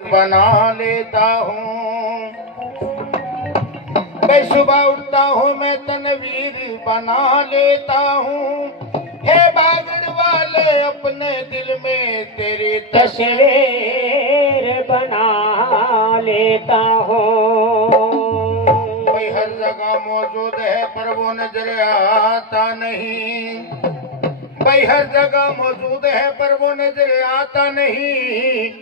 बना लेता हूँ। मैं सुबह उठता हूँ, मैं तनवीर बना लेता हूँ। हे बागड़ वाले, अपने दिल में तेरी तस्वीर बना लेता हूँ। कोई हर जगह मौजूद है पर वो नजर आता नहीं। भाई हर जगह मौजूद है पर वो नजर आता नहीं।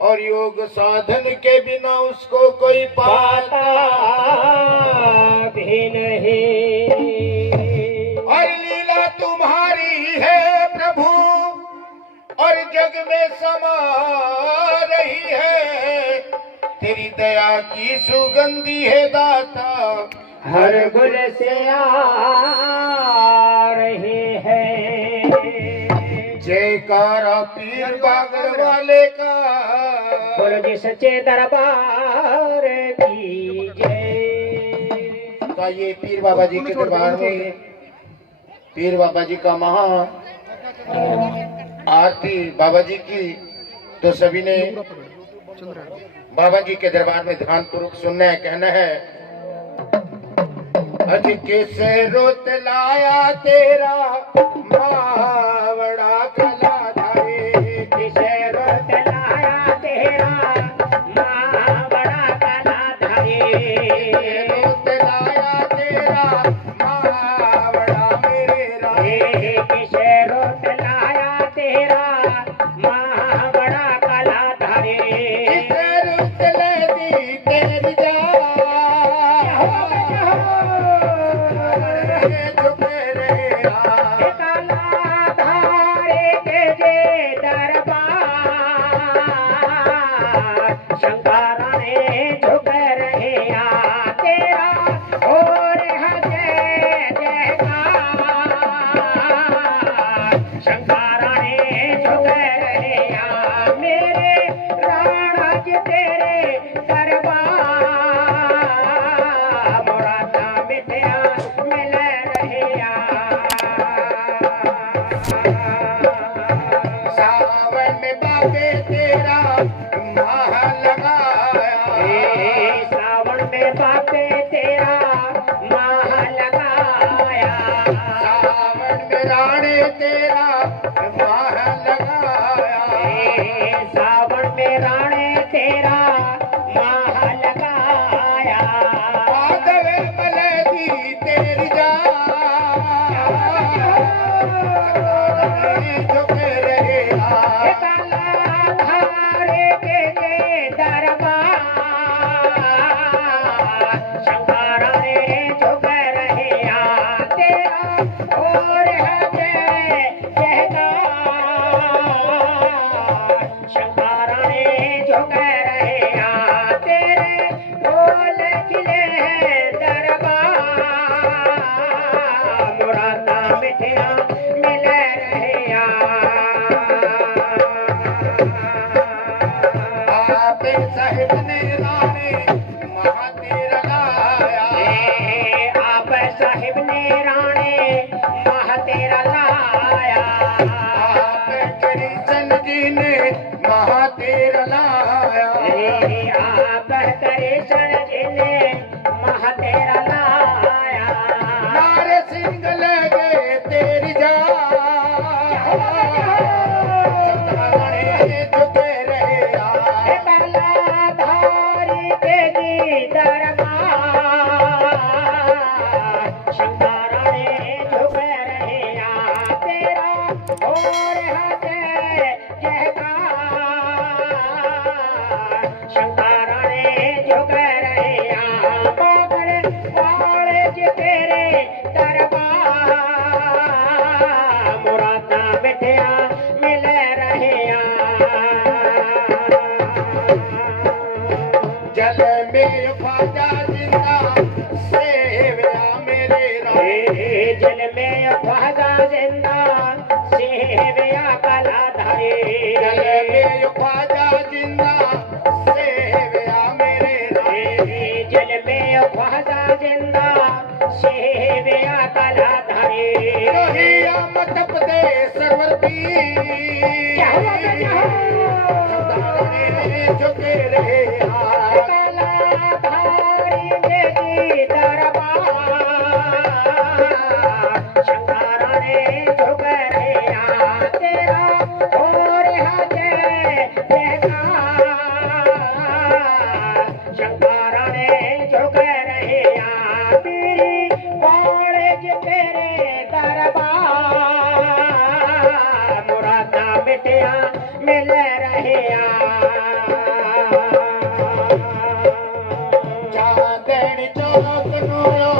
और योग साधन के बिना उसको कोई पाता भी नहीं। और लीला तुम्हारी है प्रभु, और जग में समा रही है। तेरी दया की सुगंधी है दाता, हर गुल से आ रही है। जयकारा पीर बागड़ वाले का, बोलो जी सच्चे दरबार की जय। तो ये पीर बाबा जी के दरबार में पीर बाबा जी का महा आरती बाबा जी की, तो सभी ने बाबा जी के दरबार में ध्यान पूर्वक सुनना है। कहना है, अज कैसे रोत लाया तेरा मावड़ा कला धारे। किसे रोत लाया तेरा मावड़ा कला धारे। रोत लाया तेरा मावड़ा मेरा। किसे रोत लाया तेरा मावड़ा कला धारे। किसे रोत ले दी तेरी जान, तेरा माह लगाया। सावन में राणे तेरा माह लगाया। आदवे मलदी तेरी जान, झुके रहे धारे के दरबार शंकर रे झुक रहे तेरा और शंकर रे झुक रहे तेरे बोल खिले दरबार मुरादा मिठिया मिल रहे। आपे साहिब ने राणे महातीर लाया। आप साहिब ने राणे महातीर लाया। आप कृष्ण जी ने महातीर लाया। आप कृष्ण जी ने महातीर लाया। नारे सिंह लगे तेरी जान, झुके रहे धारी के दरबार शंकर रे झुक रहे तेरा और शंकर रे झुक रहे बागड़ वाले तेरे दरबार मुरादा बैठिया मिल रहे। जल में ख्वाजा जिंदा सेवया मेरे राणे। जल में ख्वाजा जिंदा सेवया कला धारे। जल में ख्वाजा जिंदा सेवया मेरे राणे। जल में ख्वाजा जिंदा सेवया कला धारे। रही आमद तपते सरवर की क्या हुआ क्या हुआ? तारने झुके रहे हाथ काला धारी बेटी दरबार शंकरा ने झुक रहे तेरा और जय जयकार शंकरा ने झुक रहे मेरी कॉलेज तेरे दरबार मुरादा बेटिया मिल रहे चांदनी चौक नोयो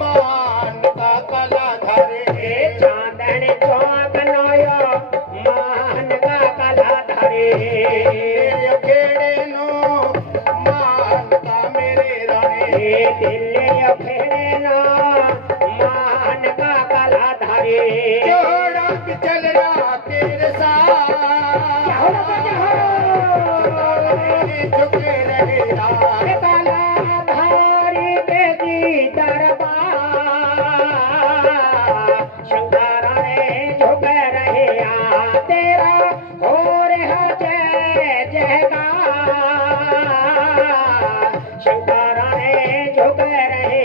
मान का कला धरे चांदन चौक नोयो मान का कला धरे खेड़े नो मान का मेरे राणे दिल्ली खेड़े नो मान का कला धरे जोड़ा भी चल रहा तेरे साथ झुके रहे हाथ काला धारी बेटी दरबार शंकरा ने झुक रहे तेरा हो रहा जय जयकार शंकरा ने झुक रहे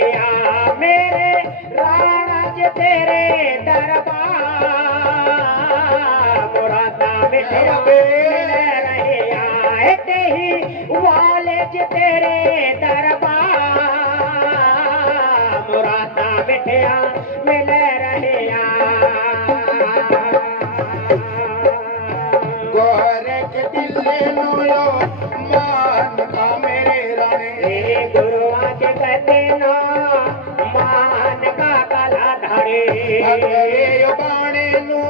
मेरे राज तेरे दरबार मुरादा मिठिया मिल रहे ते ही वालेज तेरे दरबार मुरादा मिठिया मिल रहे गोरे के दिल्ले नोयो मान का मेरे राणे गुरुआ के कहते नो मान का कला धरे अगले बाणे नो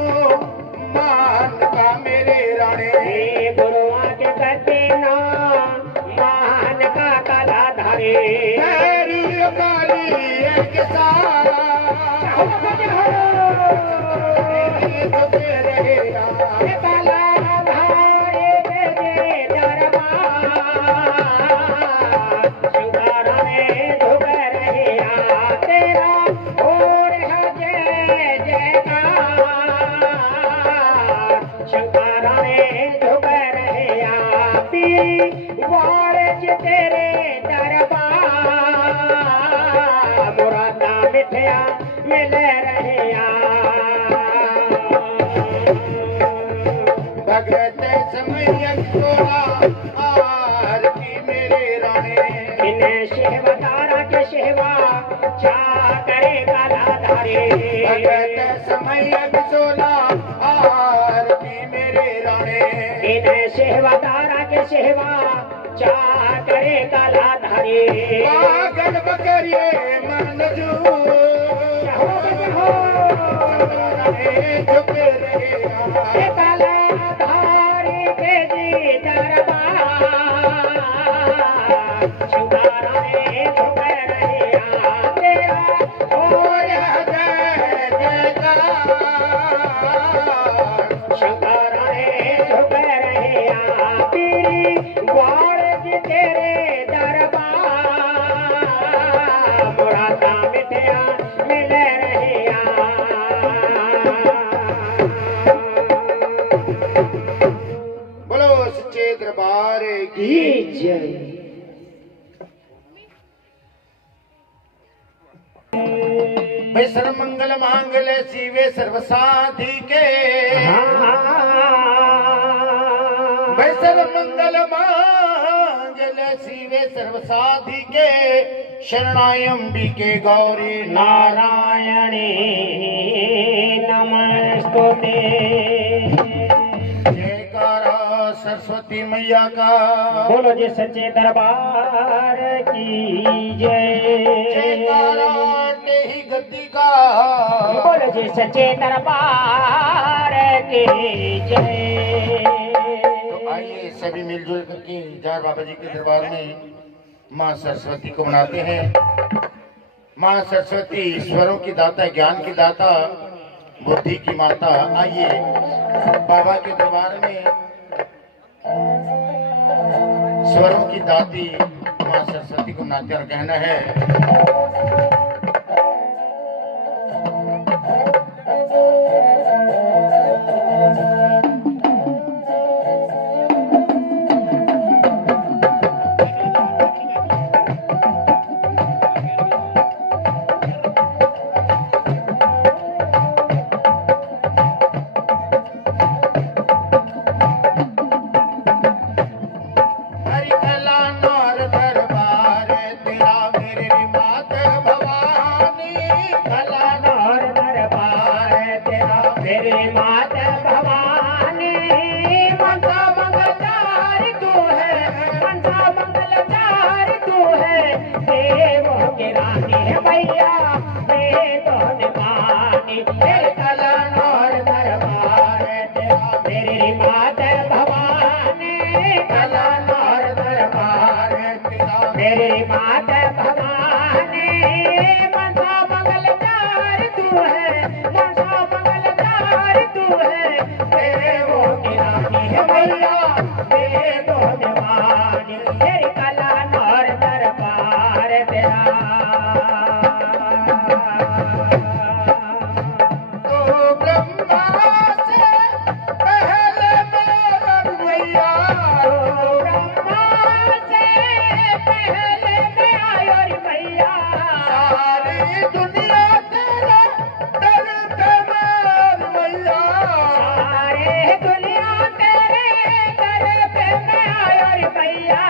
मान का मेरे राणे गुरुआ के कहते नो मान का कला धरे तेरी काली एक साथ झुके रहे हाथ काला धारे बेटे दरबार शंकरा ने झुक रहे तेरा और जय जयकार शंकरा ने झुक रहे वारज तेरे दरबार मुरादा मिठिया मिल रहे भगत समय तोरा आरती मेरे राणे इन सेवादारा के सेवा चा करे काला धारे भगत समय सोला आरती मेरे राणे इन सेवादारा के सेवा चा करे काला धारे पागल बकरिए मन जू झुके रहे हाथ काला धारे के जी दरबार शंकरा ने झुक रहे तेरा और जय जयकार शंकरा ने झुक रहे वारज तेरे दरबार मुरादा मिठिया मिल रहे बोलो सच्चे दरबार की जय वे सर्व मंगल मांगल शिवे सर्व साधी के वे सर्व मंगल मांगल शिवे सर्व साधी के शरणायंबिके गौरी नारायणी नमस्तुते जयकारा सरस्वती मैया का बोलो जी सच्चे दरबार की जय जयकारा ही गद्दी का बोलो जी सच्चे दरबार की जय तो आइए सभी मिलजुल करके जार बाबा जी के दरबार में माँ सरस्वती को मनाते हैं। माँ सरस्वती ईश्वरों की दाता, ज्ञान की दाता, बुद्धि की माता। आइए बाबा के दरबार में स्वरों की दाती माँ सरस्वती को मनाते और कहना है मेरी माता भवानी मनसा मंगलदारी तू है, मनसा मंगलदारी तू है, देवों की रानी है मैया वेदों ने मानी, तेरे कलन और दरबार तेरा। मेरी माता भवानी कलन और दरबार तेरा, मेरी माता भवानी मनसा मंगलदारी तू है, मनसा मंगलदारी तू है, देवों की रानी है मैया वेदों ने मानी, तेरी कलन और दरबार तेरा। तो ब्रह्मा से पहले मोहन मैया, तो ब्रह्मा से पहले मैं आयो रे मैया, सारी दुनिया तेरे दर पे मोहन मैया, सारे दुनिया तेरे दर पे मैं आयो रे मैया,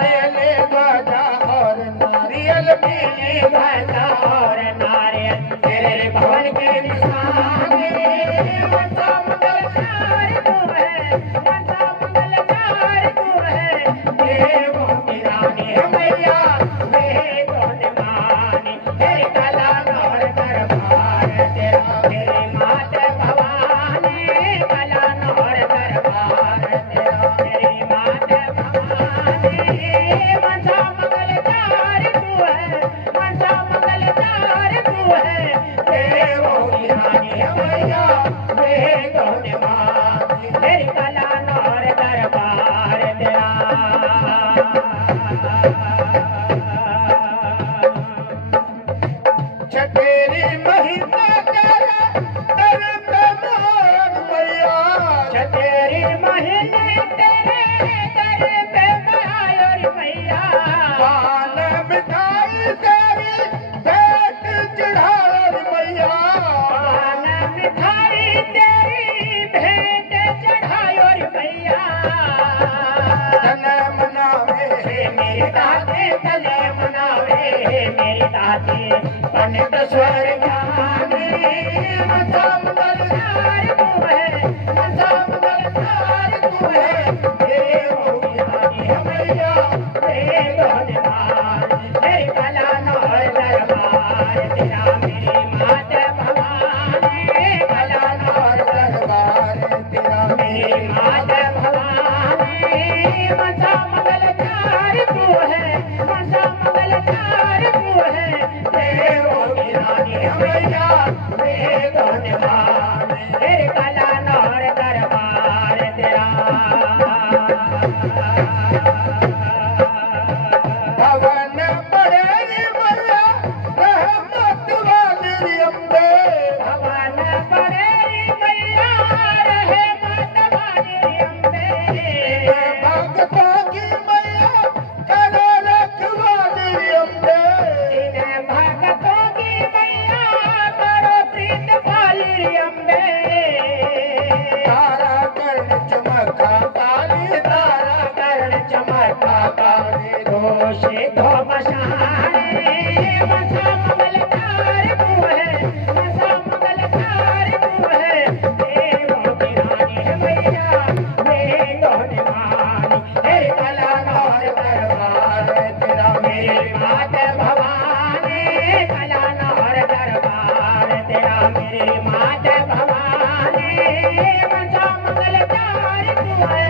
तेले ध्वजा और नारियल मेरे भला और नारियल तेरे भवन के निशानी, मनसा मंगलदारी तू है, मनसा मंगलदारी तू है, देवों की रानी है मैया वेदों ने मानी, तेरी कला और दरबार तेरा। मेरी माता भवानी कला और दरबार तेरा, मेरी माता भवानी मनसा मंगलदारी तू है, मनसा मंगलदारी तू है, देवों की रानी है मैया वेदों ने मानी, तेरी कला और दरबार तेरा। छठेरी महीना तेरा दर पे मोहन मैया, तेरी महीने तेरे दर पे मैं आयो रे मैया, पान मिठाई तेरी भेंट चढ़ाओ मैया, पान मिठाई तेरी भेंट चढ़ायो रे मैया, तन मनावे मेरी दादी तले मनावे मेरी दादी, पंडित स्वर ज्ञानी मनसा मंगलदारी तू है, मनसा मंगलदारी तू है, देवों की रानी है मैया वेदों ने मानी, तेरी कला और दरबार तेरा। मेरी माता भवानी कला और दरबार तेरा, मेरी माता भवानी मनसा मंगलदारी तू है, मनसा मंगलदारी तू है, देवों की रानी है मैया वेदों ने मानी, तेरी कला और दरबार तेरा। भवन बड़े मैया रहमत वाली अम्बे, भगवान बड़े मैया रहे माता वाली अम्बे, भक्तों की मैया करो रखवाली अम्बे, इन भगतों की मैया करो प्रीत वाली अम्बे, तारा कर्ण चमका काली, तारा कर्ण चमका काली, दोषी धो बसाने मनसा मंगलदारी तू है, मनसा मंगलदारी तू है, देवों की रानी है मैया वेदों ने मानी, तेरी कला और दरबार तेरा। मेरी माता भवानी कला और दरबार तेरा, मेरी माता भवानी मनसा मंगलदारी तू है,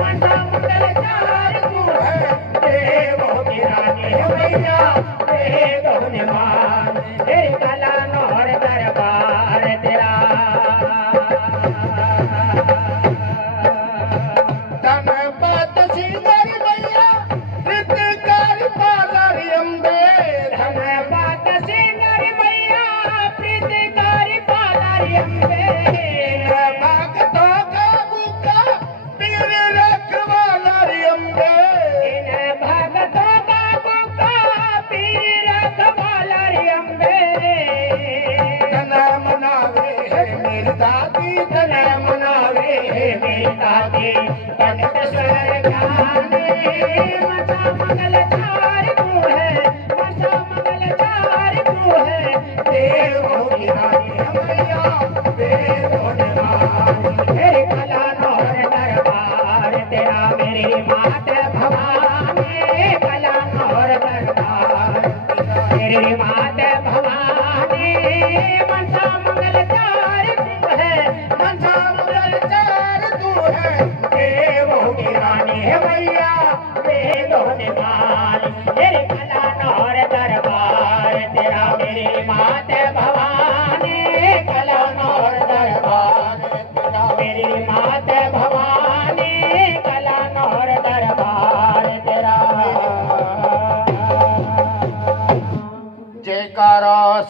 मनसा मंगलदारी तू है, देवों की रानी है मैया वेदों ने मानी, तेरी कला और दरबार तेरा। तन बात सिंगर मैया नृत्यकार पालरी अम्बे, धन बात सिंगर मैया प्रीतिकारी पालारी अम्बे, भक्तों का बुका पीर रखवाली अम्बे, इन भगतों का बुका पीर रखवालारी अम्बे, तन मनावे मेरी दादी, तन मनावे मेरी दादी, पंडित स्वर ज्ञानी मनसा मंगलदारी तू है, मनसा मंगलदारी तू है, देवों की रानी है मैया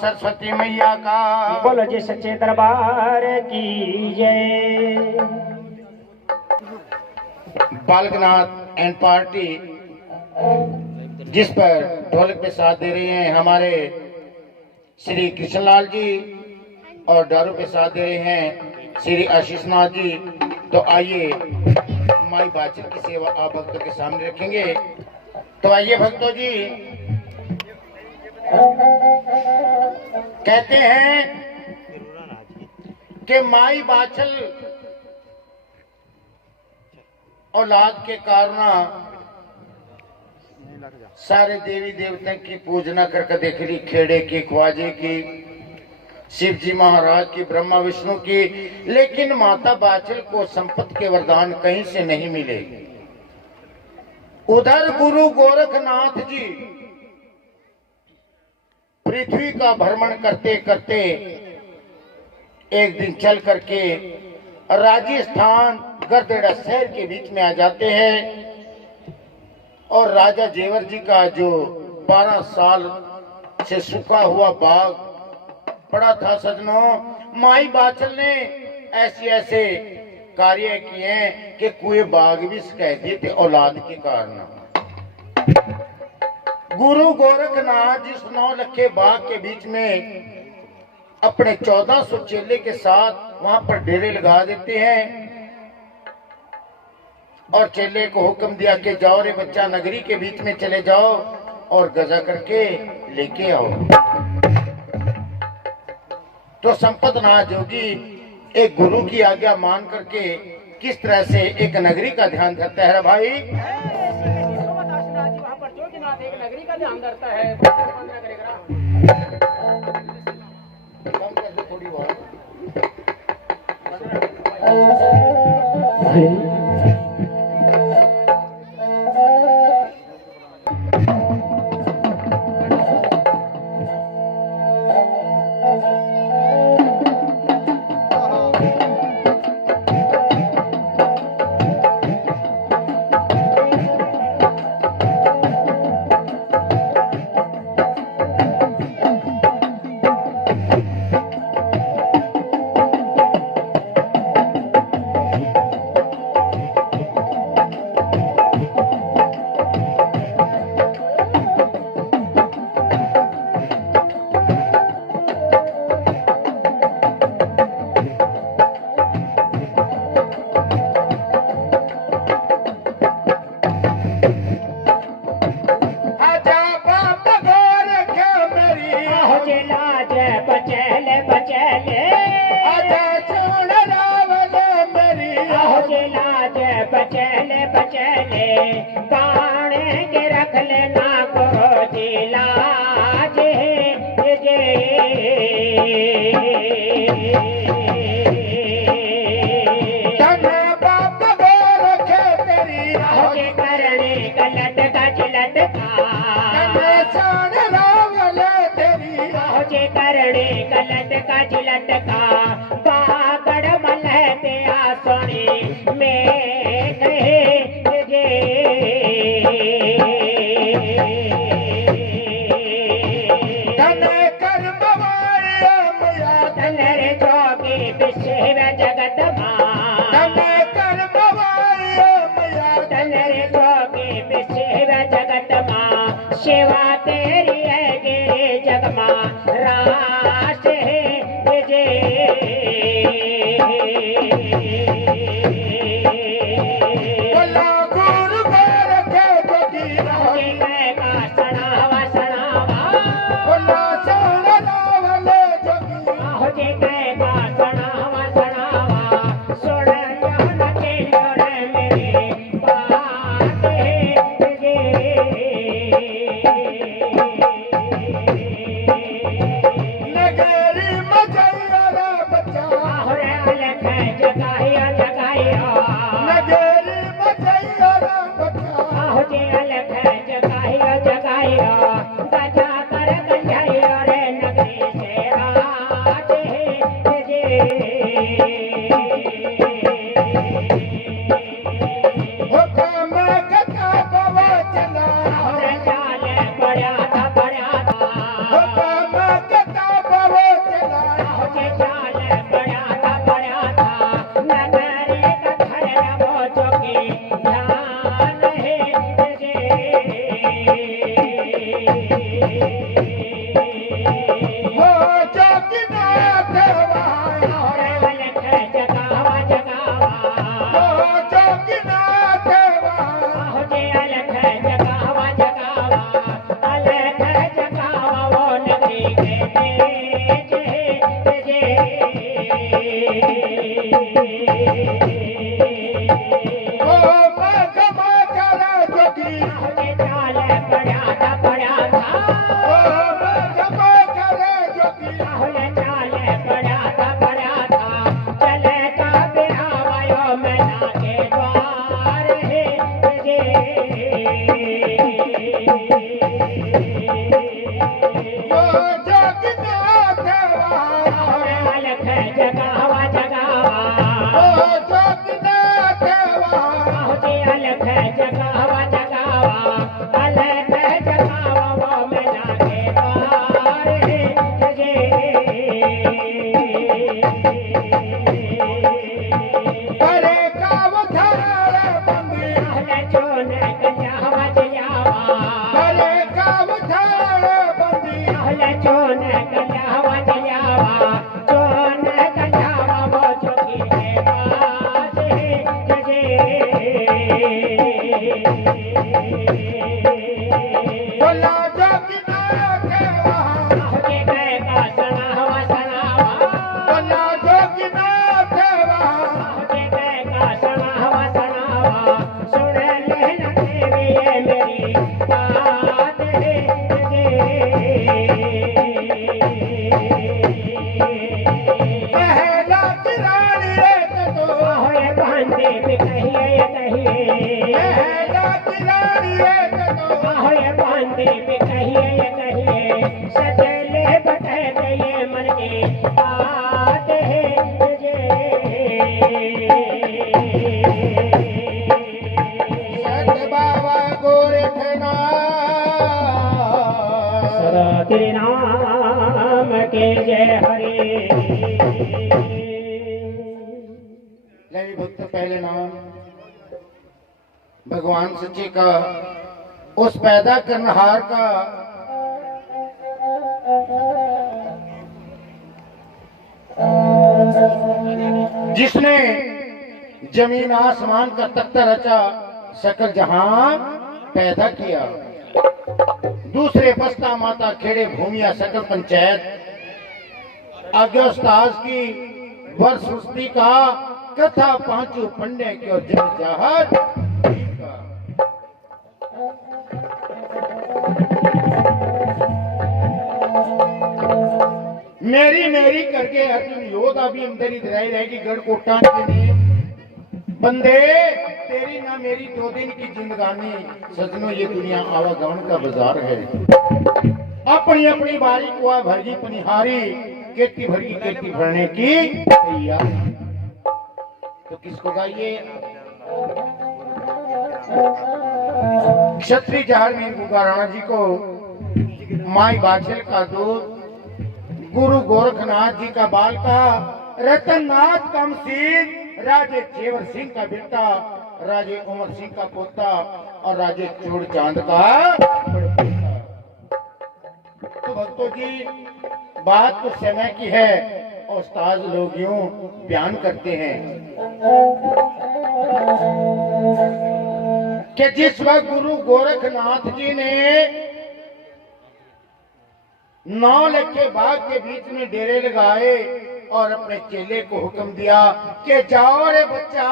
सरस्वती मैया का। बोलो जी सच्चे दरबार की जय। बालकनाथ एंड पार्टी जिस पर ढोलक पे साथ दे रहे हैं हमारे श्री कृष्णलाल जी और दारू पे साथ दे रहे हैं श्री आशीष नाथ जी। तो आइए माई बाचन की सेवा आप भक्तों के सामने रखेंगे। तो आइए भक्तों जी, कहते हैं कि माई बाचल औलाद के कारण सारे देवी देवता की पूजना करके देख ली, खेड़े की, ख्वाजे की, शिव जी महाराज की, ब्रह्मा विष्णु की, लेकिन माता बाचल को संपत्ति के वरदान कहीं से नहीं मिले। उधर गुरु गोरखनाथ जी पृथ्वी का भ्रमण करते करते एक दिन चल करके राजस्थान गरदेड़ा शहर के बीच में आ जाते हैं और राजा जेवर जी का जो 12 साल से सूखा हुआ बाग पड़ा था सजनों, माई बाचल ने ऐसे ऐसे कार्य किए हैं कि कुएं बाग भी कह दिए थे औलाद के कारण। गुरु गोरखनाथ जिस 9 लखे बाग के बीच में अपने 1400 चेले के साथ वहां पर डेरे लगा देते हैं और चेले को हुक्म दिया कि जाओ रे बच्चा, नगरी के बीच में चले जाओ और गजा करके लेके आओ। तो संपतनाथ जोगी एक गुरु की आज्ञा मान करके किस तरह से एक नगरी का ध्यान धरता है भाई। वहाँ पर जोगीनाथ एक नगरी का ध्यान धरता है। कम कर दो थोड़ी बहुत। बचले बचले काने के रख लेना को दिलाज जे तने बाप को रखे तेरी के करने गलत का चिलट का तने जान रावल तेरी के करने गलत का चिलट का पागड़ मलते आ सोनी में जगत माँ सेवा तेरी है गे जग माँ रास है जे सनावा सनावा कथा ओ मगमा करे जोगी चाल पड़ा था ओ मगमा करे जोगी चाल पड़ा था चले का बिहावायो मैना के द्वार है जे ओ जोगी नाथ वहाँ अलख जगावा ओ जोगी नाथ वहाँ अलख जगावा अलख जगावा वो मैना के द्वार है जे करे कावधार बंदी चोन कन्यावा जयावा करे कावधार बंदी चोन कन्यावा जयावा चोन कन्यावा वो जोगी के पास है बोला जोगी नाथ वहाँ जे गए का सनावा बोला जोगी नाथ वहाँ जे गए का सनावा सुन लेना देवी ये मेरी बात है पहला किरानी एक तो होए बांधे पे कहिए पहला किरानी एक तो होए बांधे पे कहिए सजले बता दे मन की बात है जे सत बाबा गोरखनाथ तेरे नाम के जय हरे नहीं भक्त पहले नाम भगवान सच्चे का उस पैदा करनहार का जिसने जमीन आसमान का तख्ता रचा सकल जहां पैदा किया दूसरे बस्ता माता खेड़े भूमिया सकल पंचायत आज्ञा उस्ताद की वर्ष सृष्टि का कथा पांचों पंडे की और जग जहाज मेरी मेरी करके अर्जुन योद्धा भी अंदर ही दराई रहेगी गढ़ कोटा के लिए बंदे तेरी ना मेरी 2 दिन की जिंदगानी सजनों ये दुनिया आवागमन का बाजार है अपनी अपनी बारी को भरगी पनिहारी खेती भरगी खेती भरने की तैयार तो किसको गाइए क्षत्रिय जहारवीर गुगा राणा जी को माई बाछल का दूध गुरु गोरखनाथ जी का बाल का रतननाथ कमसीन राजे जेवर सिंह का बेटा राजे उमर सिंह का पोता और राजे चोड़ चांद का बड़पोता। तो भक्तों जी बात तो समय की है और उस्ताद लोग यूं बयान करते हैं कि जिस वक्त गुरु गोरखनाथ जी ने 9 लखे बाग के बीच में डेरे लगाए और अपने चेले को हुक्म दिया कि जाओ रे बच्चा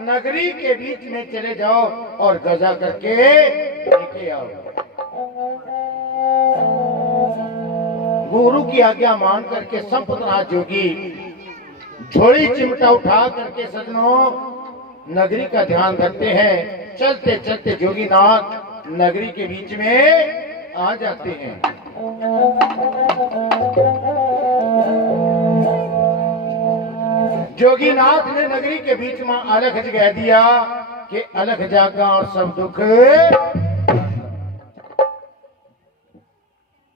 नगरी के बीच में चले जाओ और गजा करके लेके आओ। गुरु की आज्ञा मान करके संपतनाथ जोगी झोली चिमटा उठा करके सजनों नगरी का ध्यान रखते हैं। चलते चलते जोगीनाथ नगरी के बीच में आ जाते हैं। जोगीनाथ ने नगरी के बीच में अलख जगा दिया कि अलख जागा और सब दुख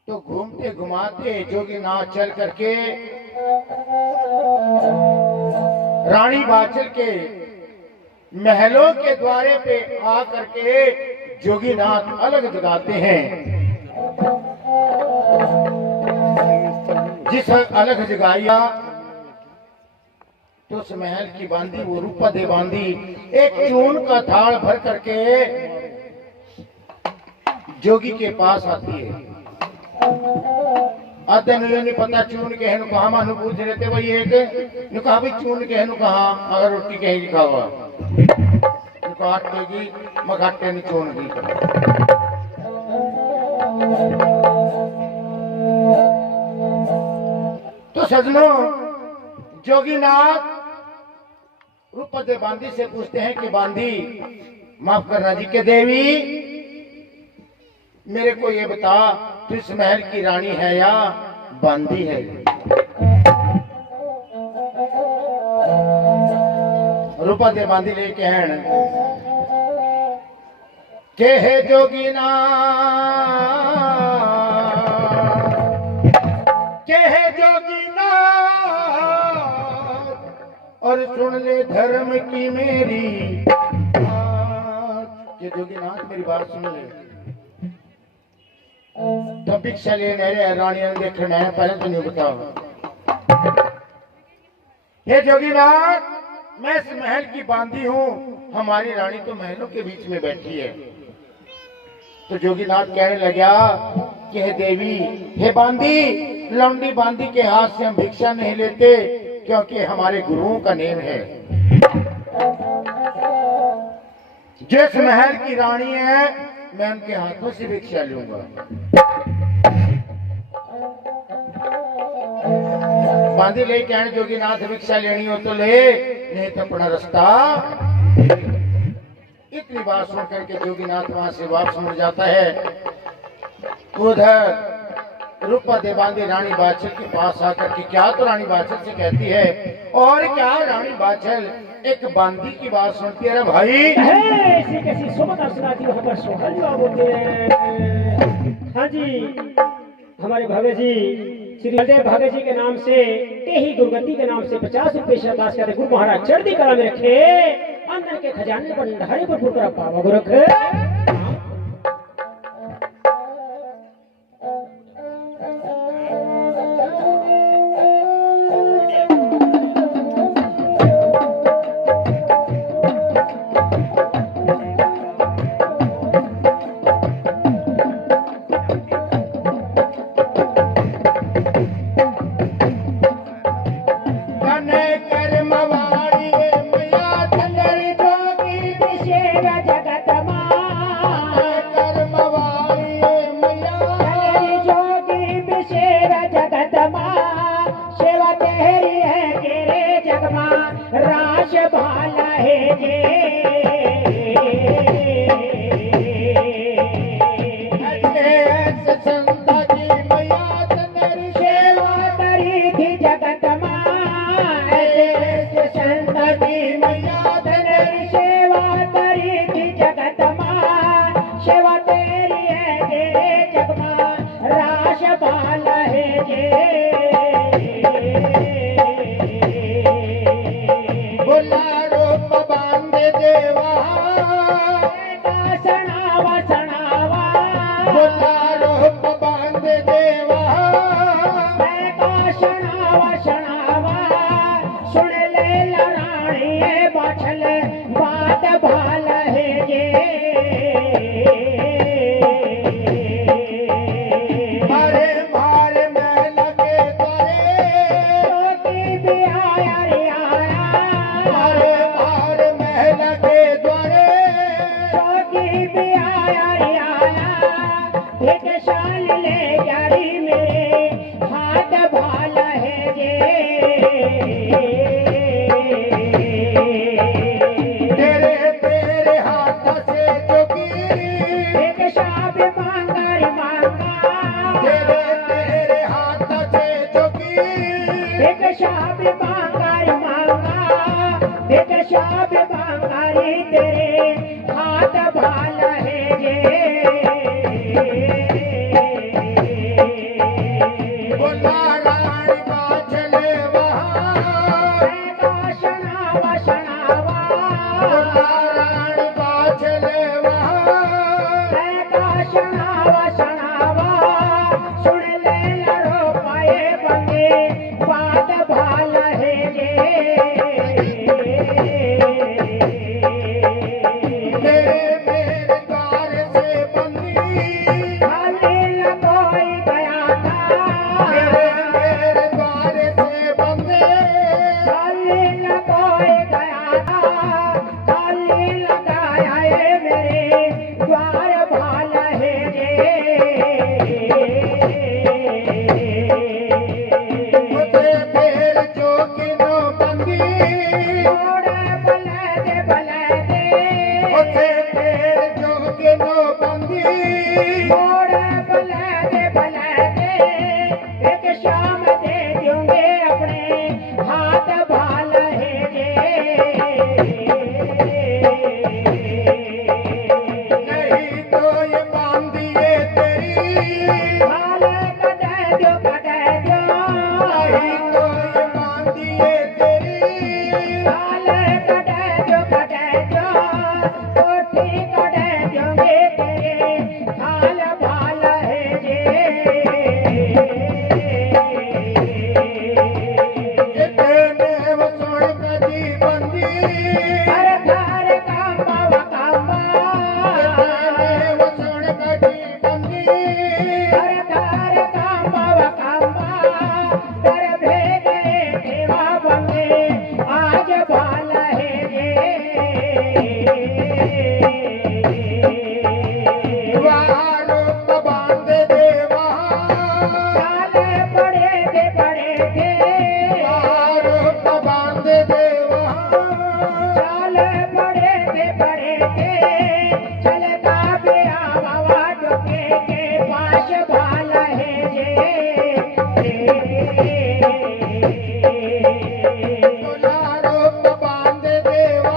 तो घूमते घुमाते जोगीनाथ चल करके रानी बाचल के महलों के द्वारे पे आ करके जोगीनाथ अलग जगाते हैं। जिस अलग जगाया तो उस महल की बांदी वो रूपा दे बांदी एक चून का थाल भर करके जोगी के पास आती है। आते नहीं पता चून के नु कहा मानु पूछ रहे थे भाई एक नु कहा भाई चून के नु कहा अगर रोटी कहेगी खावा नु कहा आटे की मगाटे नहीं चून की तो सजनों जोगीनाथ रूपदे बांदी से पूछते हैं कि बांदी माफ करना जी के देवी मेरे को ये बता तू इस महल की रानी है या बांदी है। रूपदे बांदी ले कहन के है जोगीनाथ के है जोगीनाथ और सुन ले धर्म की मेरी बात के जोगीनाथ मेरी बात सुन ले तो भिक्षा लेने रानी ने देखना है पहले तो नहीं बताओ। हे जोगीनाथ मैं इस महल की बांदी हूँ हमारी रानी तो महलों के बीच में बैठी है। तो जोगीनाथ कहने लगा कि हे देवी हे बांदी लौंडी बांदी के हाथ से हम भिक्षा नहीं लेते क्योंकि हमारे गुरुओं का नेम है जिस महल की रानी है मैं उनके हाथों से भिक्षा लूंगा। बांदी ले कहने जोगीनाथ भिक्षा लेनी हो तो ले नहीं तो अपना रास्ता। इतनी बात सुन करके जोगीनाथ वहां से वापस मुड़ जाता है। उधर रूपदे बांदी रानी बाछल के पास आकर के क्या तो रानी बाछल से कहती है और क्या रानी बाछल एक बांदी की बात सुनती है भाई ऐसी कैसी सोबत सुनाती वहां पर सोहल बोलते हैं। हाँ जी हमारे भगत जी श्री बलदेव भगत जी के नाम से ही गुरुगति के नाम से 50 रुपए से अरदास करते गुरु महाराज चढ़ती कला में रखे अंदर के खजाने पर ढारे पर पुरकर पावा गोरख। मोड़ बले दे उसे फेर जोगे नो बंदी मोड़ बले दे एक शाम दे दूंगे अपने हाथ भाल है जे नहीं तो ये बांधिए तेरी भाल कटे जो नहीं तो ये बांधिए तेरी भाल कटे जो कोठी कटे जोगे तेरे भाल भाल है जे इतने वसुण कदी बंदी हर थार कांबा इतने वसुण कदी बंदी हर थार कांबा कर भेगे देवा बंगे आज भाल है जे द्वारो बांध देवा साले पड़े थे द्वारो बांध देवा साल पड़े थे चलता पे आवा डोके के पास भाल है द्वारो बांध देवा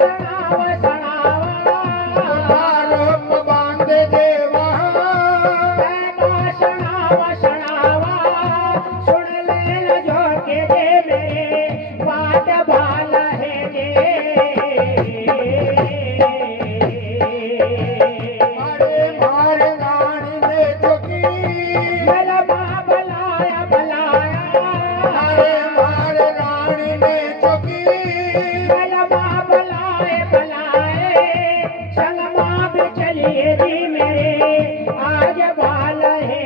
सणावा द्वारो बांध देवा सणावा सुन ले न जो के दे मेरे बात भाल है अरे मार रानी ने चुकी मेरा बाप बलाया अरे मार रानी ने चुकी बलाए संगमा पे चलिए जी मेरे आज भाल है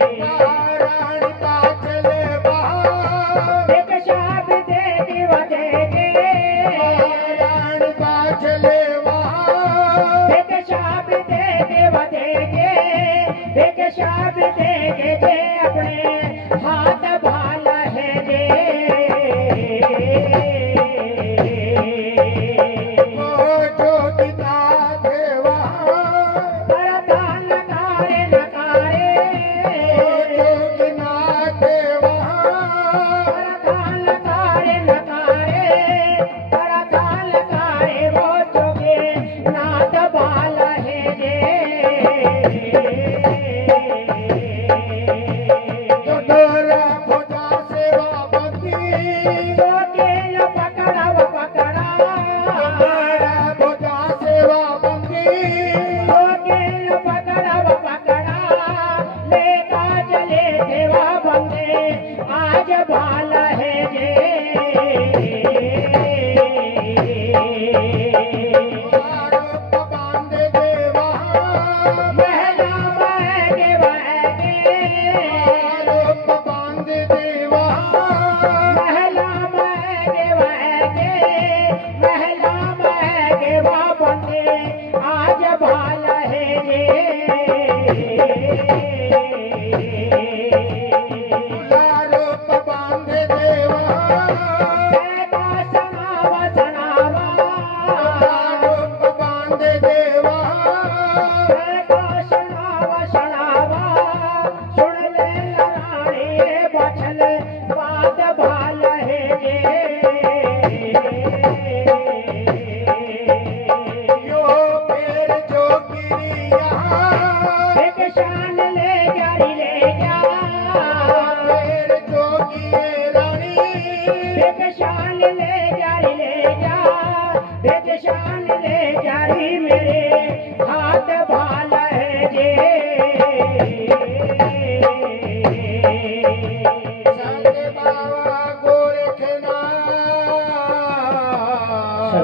रानी का चले बाहर एक शाब दे रानी का चले बाहर एक शाब दे एक शाब दे अपने हाथ भाल है जो दिखा देवा करताल नकारे जो दिना देवा करताल नकारे वो जोगे नाथ भाल है जो डोरा भुजा सेवा बंदी जोगे न पकड़ा डोरा भुजा सेवा बंदी जोगे न पकड़ा लेका चले सेवा बंदे आज भाल है द्वारो बांध देवा महला महगे द्वारो बांध देवा महला महगे बंदे आज भाल है द्वारो बांध देवा सणावा द्वारो बांध देवा सणावा सुन ले रानी बचल बात भाल है यो फेर जो गिरिया एक शान ले जा फेर जो गिए रानी एक शान ले जा एक शान ले जारी मेरे हाथ भाल है संत बाबा गोरखनाथ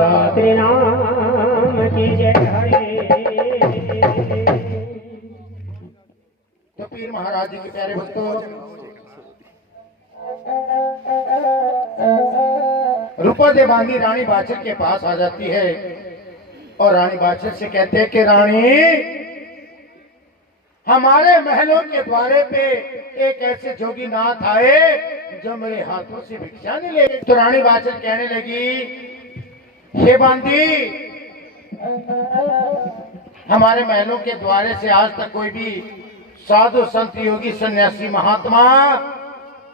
रात्रि नाम की जय हरे तो पीर महाराज जी के प्यारे भक्तों रूपा देवांगी रानी बाछड़ के पास आ जाती है और रानी बाछड़ से कहते हैं कि रानी हमारे महलों के द्वारे पे एक ऐसे जोगीनाथ आए जो मेरे हाथों से भिक्षा नहीं ले। तो रानी बाचल कहने लगी, हे बांदी, हमारे महलों के द्वारे से आज तक कोई भी साधु संत योगी सन्यासी महात्मा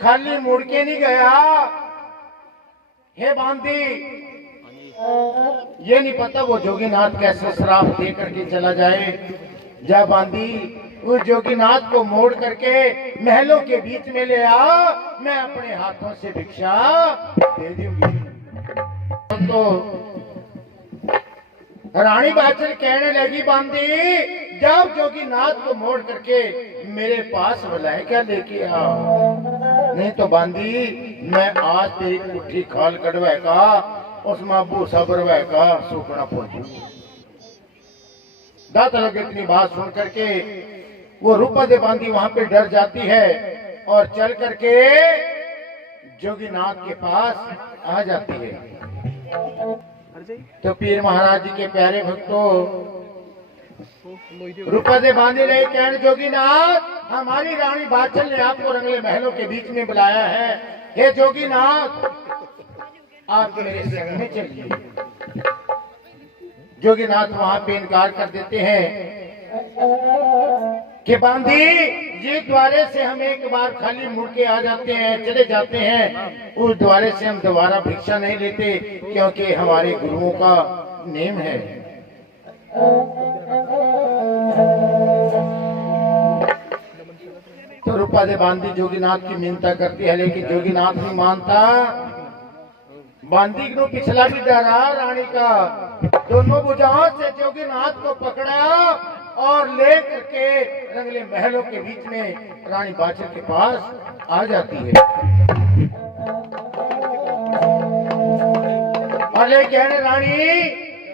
खाली मुड़ के नहीं गया। हे बांदी, ये नहीं पता वो जोगीनाथ कैसे श्राप दे करके चला जाए। जा बांदी, उस जोगीनाथ को मोड़ करके महलों के बीच में ले आ, मैं अपने हाथों से भिक्षा दे दूंगी। तो रानी बाचल कहने लगी, बांदी, जब जोगीनाथ को मोड़ करके मेरे पास बुलाए क्या लेके आओ। नहीं तो बांदी, मैं आज तेरी कुठी खाल कड़वा का उसमें भूसा भरवा का सूखना पहुंचू। दाता लोग इतनी बात सुन करके वो रूपा दे बांदी वहां पे डर जाती है और चल करके जोगीनाथ के पास आ जाती है। तो पीर महाराज जी के प्यारे भक्तों, रूपा दे बांदी रहे कहने, जोगीनाथ, हमारी रानी बाचल ने आपको रंगले महलों के बीच में बुलाया है। हे जोगीनाथ, आप मेरे संग में चलिए। जोगीनाथ वहां पे इनकार कर देते हैं कि बांदी, ये द्वारे से हम एक बार खाली मुड़ के आ जाते हैं, चले जाते हैं, उस द्वारे से हम दोबारा भिक्षा नहीं लेते, क्योंकि हमारे गुरुओं का नेम है। तो रूपा दे बांदी जोगीनाथ की मिन्नता करती है, लेकिन जोगीनाथ नहीं मानता। बांदी को पिछला भी डरा रानी का, दोनों भुजाओं से जोगीनाथ को पकड़ा और ले करके रंगले महलों के बीच में रानी बाचल के पास आ जाती है। अरे कहने, रानी,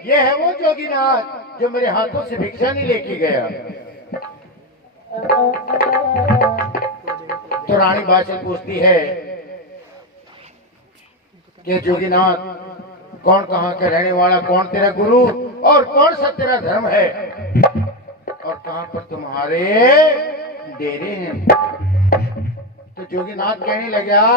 ये है वो जोगीनाथ जो मेरे हाथों से भिक्षा नहीं लेके गया। तो रानी बाचल पूछती है कि जोगीनाथ, कौन कहाँ का रहने वाला, कौन तेरा गुरु और कौन सा तेरा धर्म है, और कहाँ पर तुम्हारे डेरे हैं। तो जोगीनाथ कहने लगा,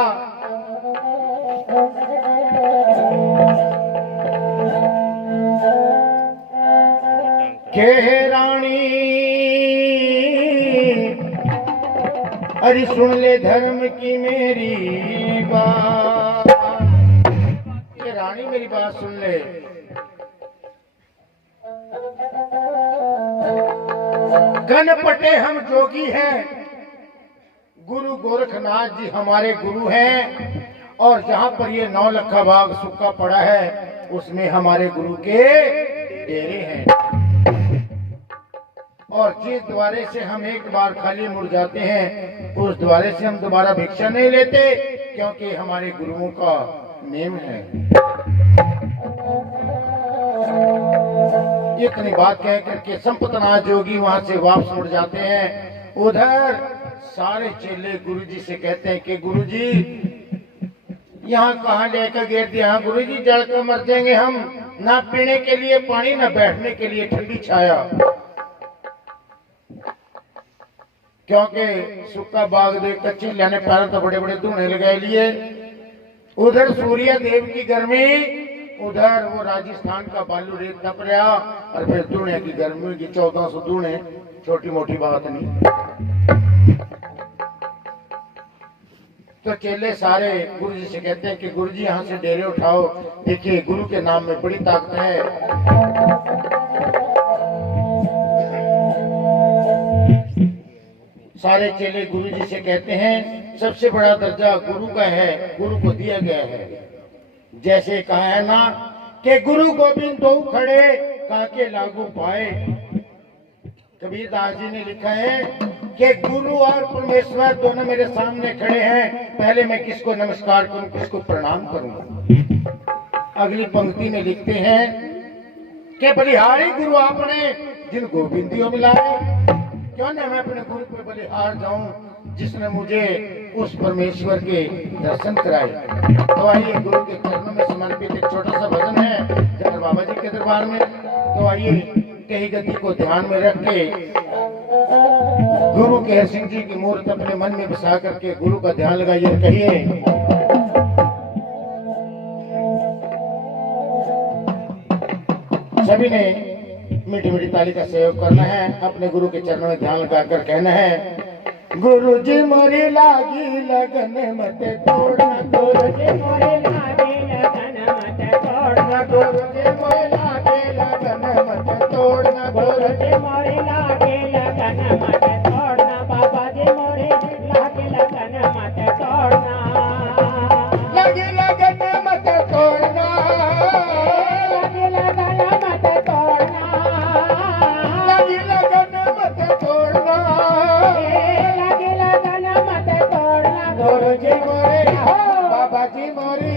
के रानी, अरे सुन ले धर्म की मेरी बात। ये रानी मेरी बात सुन ले। गणपटे हम जोगी हैं, गुरु गोरखनाथ जी हमारे गुरु हैं, और जहां पर ये 9 लखा बाग सूखा पड़ा है उसमें हमारे गुरु के डेरे हैं। और जिस द्वारे से हम एक बार खाली मुड़ जाते हैं, उस द्वारे से हम दोबारा भिक्षा नहीं लेते, क्योंकि हमारे गुरुओं का नेम है। इतनी बात कह करके संपतनाथ जोगी वहां से वापस मुड़ जाते हैं। उधर सारे चेले गुरुजी से कहते हैं कि गुरुजी, यहाँ कहाँ लेकर गिर दिया गुरुजी, जल कर मर जाएंगे हम, ना पीने के लिए पानी, ना बैठने के लिए ठंडी छाया, क्योंकि सूखा बाग देख कच्ची लेने पैर तो बड़े बड़े धूने लगाए लिए। उधर सूर्य देव की गर्मी, उधर वो राजस्थान का बालू रेत तप रहा, और फिर धूने की गर्मी की 1400 धूने, छोटी मोटी बात नहीं। तो चेले सारे गुरु जी से कहते हैं कि गुरु जी यहाँ से डेरे उठाओ, देखिए गुरु के नाम में बड़ी ताकत है। सारे चेले गुरु जी से कहते हैं सबसे बड़ा दर्जा गुरु का है, गुरु को दिया गया है। जैसे कहा है ना कि गुरु गोविंद दो खड़े काके लागू पाए। कबीरदास जी ने लिखा है कि गुरु और परमेश्वर दोनों मेरे सामने खड़े हैं, पहले मैं किसको नमस्कार करूं, किसको प्रणाम करूं। अगली पंक्ति में लिखते हैं कि बलिहारी गुरु आपने जिन गोविंदियों मिलाए, क्यों न मैं अपने गुरु पर बलिहार जाऊं जिसने मुझे उस परमेश्वर के दर्शन कराए। तो आइए गुरु के चरणों में समर्पित एक छोटा सा भजन है जगत बाबा जी के दरबार में। तो आइए कही गति को ध्यान में रख के गुरु केहर सिंह जी की मूर्त अपने मन में बसा करके गुरु का ध्यान लगाइए, कहिए सभी ने मीठी मीठी ताली का सहयोग करना है, अपने गुरु के चरणों में ध्यान लगाकर कहना है, गुरु जी मोरी लागी लगन मत तोड़ना, गुरु जी मोरी लागी लगन मत तोड़ना, गुरु जी मोरी लागी लगन मत तोड़ना, गुरु जी मोरी लागी लगन मत तोड़ना, बाबा जी मोरी लागी लगन मत तोड़ना, लगी लगन मत तोड़ना, लगी लगन मत तोड़ना, लगी लगन मत तोड़ना, लगी लगन मत तोड़ना, गुरु जी मोरे बाबा जी मोरी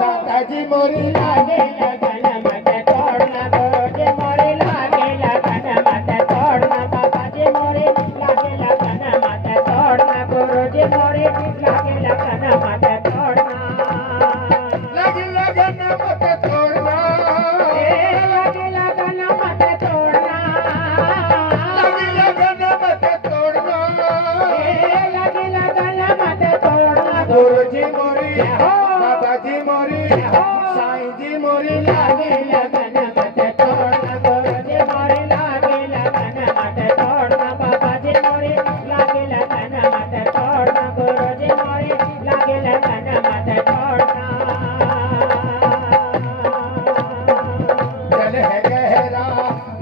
दादा जी मोरी लागे लगन मत तोड़ना, गुरु जी मोरी लागे लगन मत तोड़ना, बाबा जी मोरी लागे लगन मत तोड़ना, गुरु जी मोरी लागे लगन मत तोड़ना, लगी लगन मत तोड़ना, लगी लगन मत तोड़ना, लगी लगन मत तोड़ना, लगी लगन मत तोड़ना, गुरु जी मोरी बाबा जी मोरी साईं जी मोरी लागे लगन मत तोड़ना, गुरु जी मोरी लागे लगन मत तोड़ना, बाबा जी मोरी लागे लगन मत तोड़ना, गुरु जी मोरी लागे लगन मत तोड़ना, जल है गहरा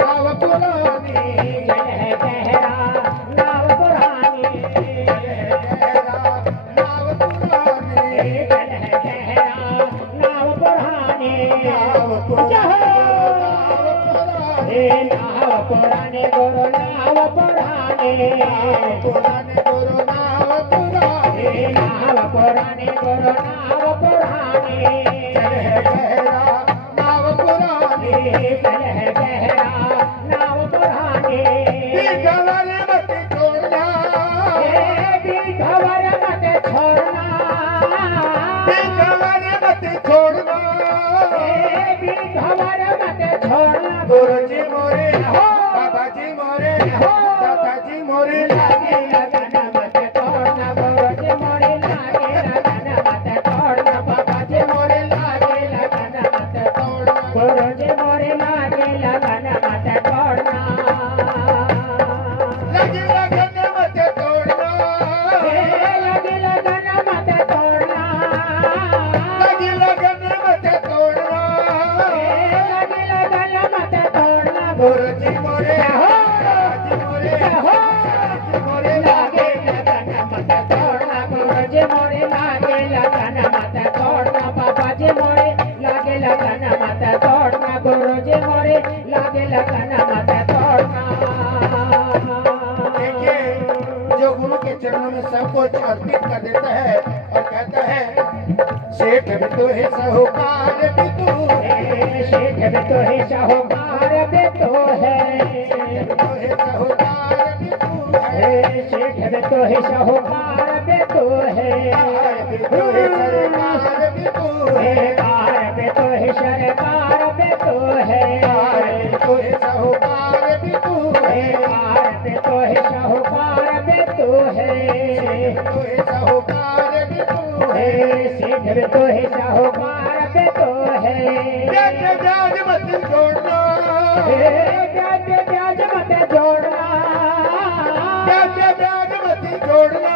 नाव पुरानी, जल है गहरा नाव पुरानी, जल है गहरा नाव पुरानी, जल है गहरा नाव पुरानी, नाव पुरानी गुरु नाव पुरानी, पुरानी गुरु नाव पुरानी, नाव पुरानी गुरु नाव पुरानी, जल है गहरा नाव पुरानी, जल है गहरा नाव पुरानी, बीघवर मत छोड़ना, बीघवर मत छोड़ना, बीघवर मत छोड़ना, बीघवर मत छोड़ना, गुरु जी मोरे बाबा जी मोरे दादा जी मोरे लागे लगन मत तोड़ना, गुरु जी मोरे लागे लगन मत तोड़ना, बाबा जी मोरे लागे लगन मत तोड़ना, गुरु जी मोरे लागे लगन मत तोड़ना, लगी लगन मत तोड़ना, लगी लगन मत तोड़ना, लगी लगन मत तोड़ना, लगी लगन मत तोड़ना, गुरु जी मोरे जी मोरे जी मोरे लागे लगन मत तोड़ना, गुरु जी मोरे लागे लगन मत तोड़ना, बाबा जी मोरे लागे लगन मत तोड़ना, गुरु जी मोरे लागे लगन मत तोड़ना। देखिए, जो गुरु के चरणों में सब कुछ अर्पित कर देता है और कहता है, सेठ भी तो है साहूकार भी तो है, सेठ भी तो है साहूकार भी तो है, सेठ भी तो है साहूकार भी तो है, सेठ भी तो है साहूकार भी तो है, भी तो है सरकार भी तो है, कार भी तो है सरकार भी तो है, कार भी तो है साहूकार भी तो है, कार भी तो है साहूकार भी तो है, तो है साहूकार भी तो है, सेठ भी तो है साहूकार भी तो है, ब्याज मत जोड़ना, ब्याज मत जोड़ना, ब्याज मत जोड़ना,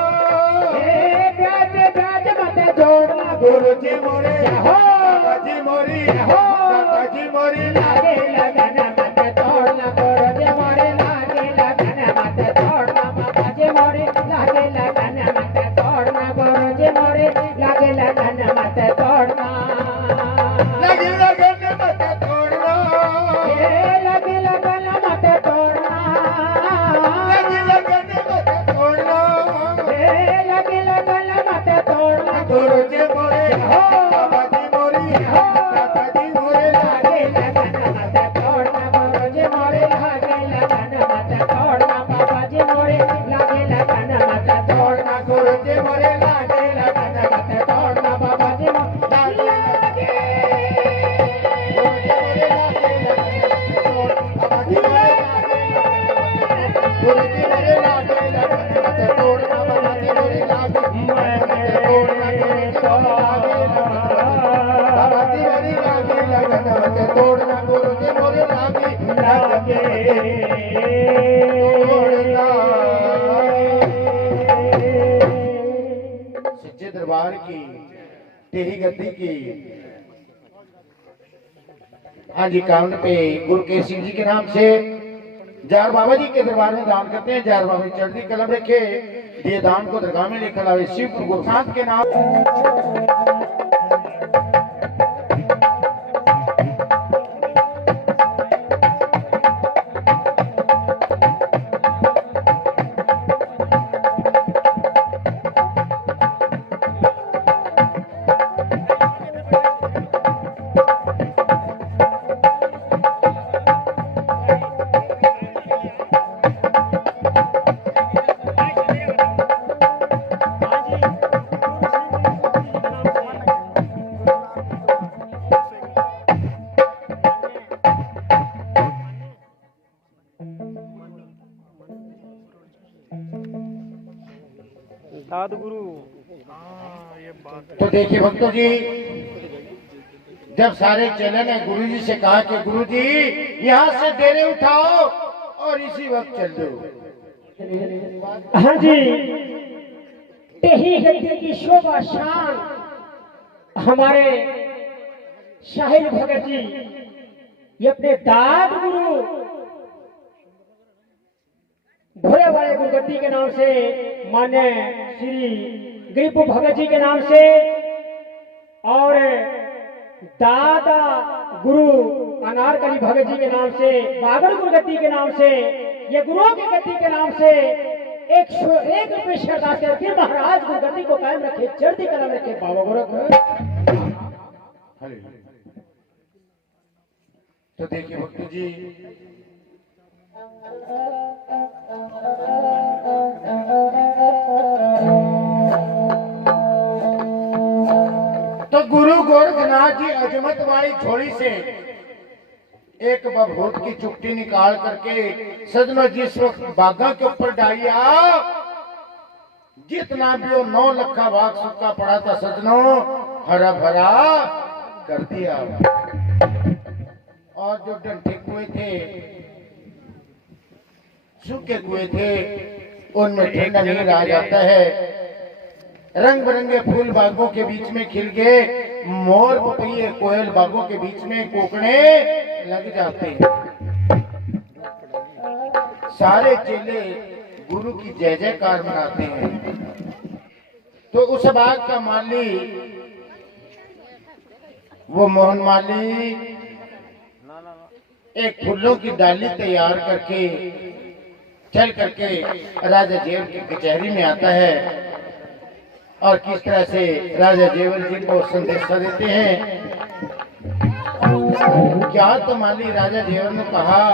ब्याज मत जोड़ना, गुरु जी मोरे बाबा जी मोरी दादा जी मोरी लागे लगन मत तोड़ना, गुरु जी मोरे लागे लगन मत तोड़ना, बाबा जी मोरे लागे लगन मत तोड़ना, गुरु जी मोरे लागे लगन मत तोड़ना, लगी लगन मत तोड़ना, लगी लगन मत तोड़ना, लगी लगन मत तोड़ना, लगी लगन मत तोड़ना, गुरु जी मोरे बाबा जी मोरी दादा जी मोरे लागे लगन मत तोड़ना, गुरु जी मोरे लागे लगन मत तोड़ना, बाबा जी मोरे लागे लगन मत तोड़ना, गुरु जी मोरे लागे लगन मत तोड़ना, बाबा जी मोरे लागे गुरु जी मोरे लागे लगन मत तोड़ना, बाबा जी मोरे लागे गुरु जी मोरे लागे लगन दरबार की, तेरी गद्दी की। हाँ जी, काउंट पे गुरु केसरी सिंह जी के नाम से जार बाबा जी के दरबार में दान करते हैं। जार बाबा चढ़ती कलम रखे, ये दान को दरगाह में लेकर आवे। शिव गुरु गोसात के नाम। सदगुरु। तो देखिए भक्तों जी, जब सारे चेले ने गुरु जी से कहा कि गुरु जी यहाँ से डेरे उठाओ और इसी वक्त चल दो। हाँ जी, यही गद्दी की शोभा शान हमारे शाहिल भगत जी, ये अपने दाद गुरु भोरे वाले गुरुगद्दी के नाम से, मान्य श्री गरीब भगत जी के नाम से, और दादा गुरु अनारकली भगत जी के नाम से, बाबर गुरुगद्दी के नाम से, ये गुरुओं की गद्दी के नाम से 101 रुपये श्रद्धा से फिर महाराज गुरुगद्दी को कायम रखे, चढ़ती कलम रखे बाबा गोरख। तो देखिए भक्तों जी, तो गुरु गोरखनाथ जी अजमत वाली झोली से एक बभूत की चुट्टी निकाल करके सजनों जिस वक्त बागा के ऊपर डालिया, जितना भी वो 9 लखा भाग सूखा पड़ा था सजनों, हरा भरा कर दिया। और जो डंठे कुएं थे, सूखे कुएं थे, उनमें ठंडा नीर आ जाता है। रंग बिरंगे फूल बागों के बीच में खिल गए, मोर पपैये कोयल बागों के बीच में कोकड़े लग जाते हैं। सारे चेले गुरु की जय जयकार मनाते हैं। तो उस बाग का माली, वो मोहन माली, एक फूलों की डाली तैयार करके चल करके राजा जेवर की कचहरी में आता है और किस तरह से राजा जेवर जी को संदेशा देते हैं। क्या तो माली राजा जेवर ने कहा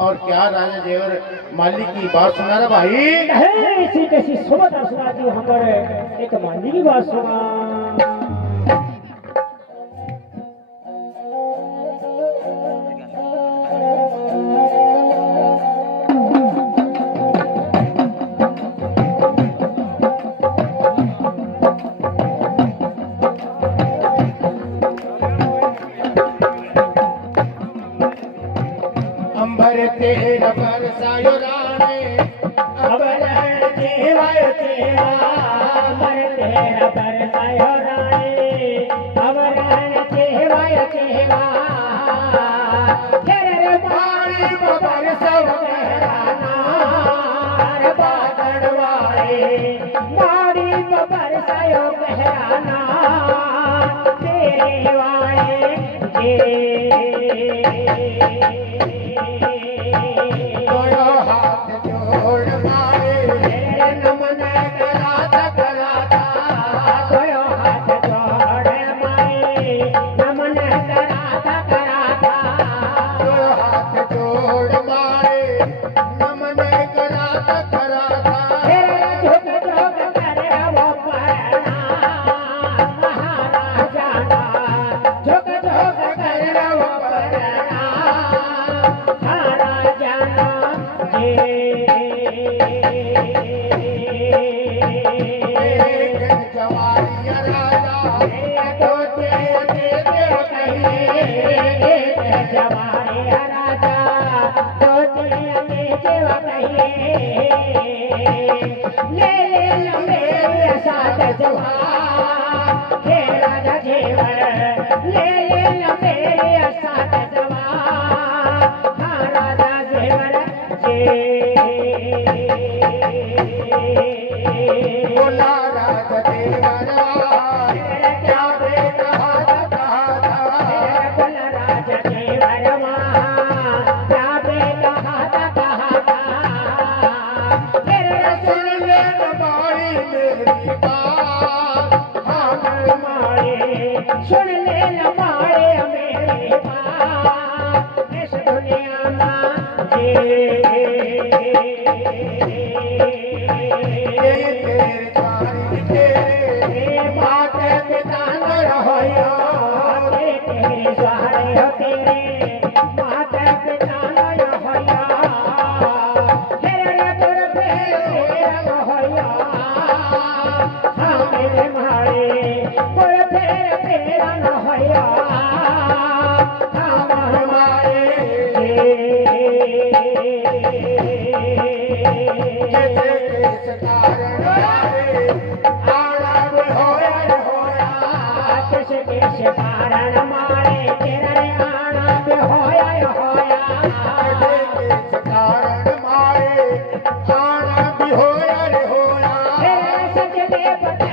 और क्या राजा जेवर माली की बात सुना रहा भाई। ऐसी कैसी सोबत सुना जी, हमारे एक माली की बात सुना। तेरा बरसायो राणे, अबर देवाय तेरा, अबर तेरा बरसायो राणे, अबर देवाय तेरा, तेरे पानी बबर सब कहराना, बादल वाले मारी बबर सायो कहराना, तेरे वाले हाथ जोड़ मारे, नमन कराता कराता, हाथ जोड़ मारे, नमन कराता कराता, हाथ जोड़ मारे, नमन कराता कराता, झुक झुक करे वो प्रणाम महाराजा ना, झुक झुक करे वो प्रणाम महाराजा ना। जवानिया राजा जवारे राजा ले ले मेरे साथ जवान जेवर ले न मेरे साथ जवान हाँ राजा जेवर बोला राज देवरा क्या बे कहा था बोला राजा जेवर क्या बे कहा था सुन ले नबाई मेरी बात हाँ मारे सुन ले न मारे मेरे बात इस दुनिया में ये तेरे कारी तेरे माते पिता न रहोया तेरे सहारे हो तेरे माता पिता न होया तेरे तुर पे तेरा होया हाँ मेरे मारे तुर पे तेरा न होया हाँ हमारे किस कारण मारे तेरा रे आना पे होया होया कारण मारे आना भी होया रे होया सजने बते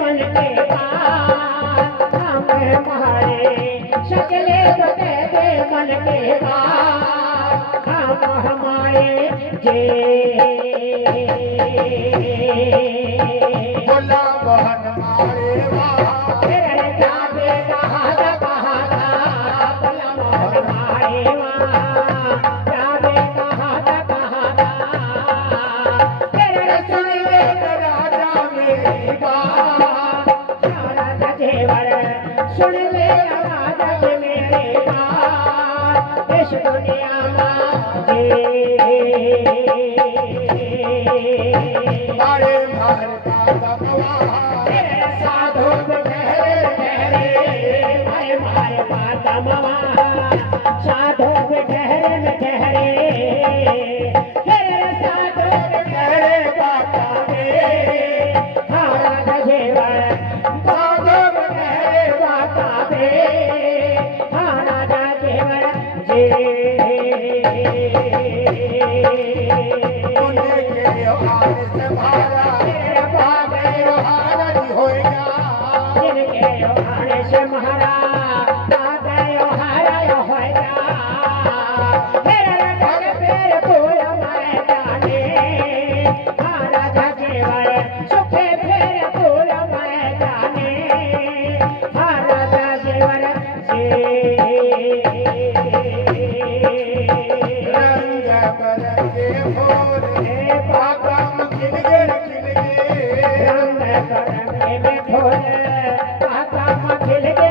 मन के बात हमें मारे सजने बते मन के बात हम हमारे जे बोला बहन मारे वाह तेरे जाबे कहा था बोला मोहन मारे वहाँ जाबे कहा था तेरे सुन ले राजा मेरी बात राजा जेवर सुन ले राजा मेरे बात इस दुनिया में मारे मार दादा तेरे साधु गहरे गहरे मारे मारे माता मामा साधु गहरे में गहरे तेरे साधु गहरे बाता में हाँ राजा जेवर साधु गहरे बाता में हाँ राजा जेवर उन्हें के हार से मारा तेरे बाबे हारा नहीं होएगा जिनके योहाने से महारा दादा योहारा होएगा तेरे घर पेर फूल मारे जाने हाँ राजा जेवर सुखे फेर फूल मारे जाने हाँ राजा जेवर रंग बरंगे भोरे पागम खिलगे रंग करंगे में फूल काका में खिल गे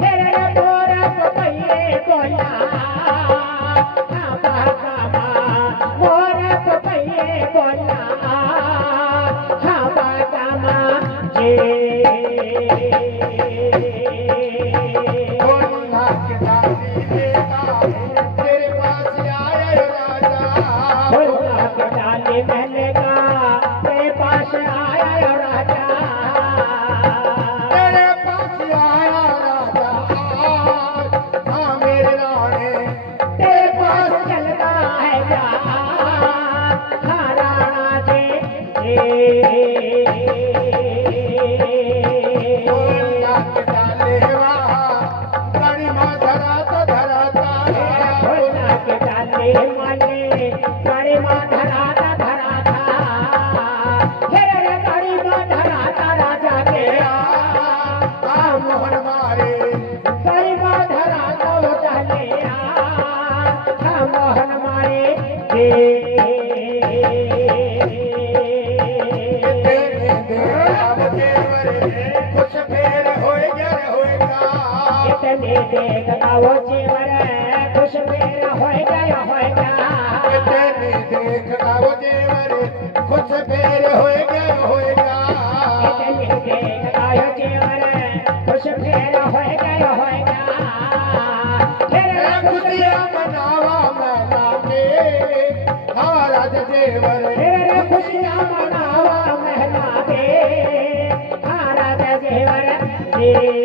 तेरे मोरा पपैये बोला हाँ बाका माँ मोरा पपैये बोला हाँ बाका माँ बोला के दादी बेटा तेरे पास आया राजा बोला के डाली महले का तेरे पास आया राजा तेरे पास आया राजा हाँ मेरे राणे तेरे पास चलता है जा हाँ राणा जी बोला के डाले वहाँ कड़ी माँ धराता धराता भोला के डाले माले गाड़ी माँ धराता धराता गाड़ी माँ धराता राजा के हाँ मोहन मारे गाड़ी माँ धराता वो डाले हाँ मोहन मारे तेरे देव देवरे कुछ फेर होएगा इतने देखता वो जीवन खुश मेरा होएगा तेरे देखता वो देवरे कुछ फेर होएगा इतने देखता वो जीवन खुश मेरा होएगा तेरा खुशियाँ मनावा मैला के हाँ राज देवर तेरे खुशियाँ मनावा महला दे हाँ राजा देव रे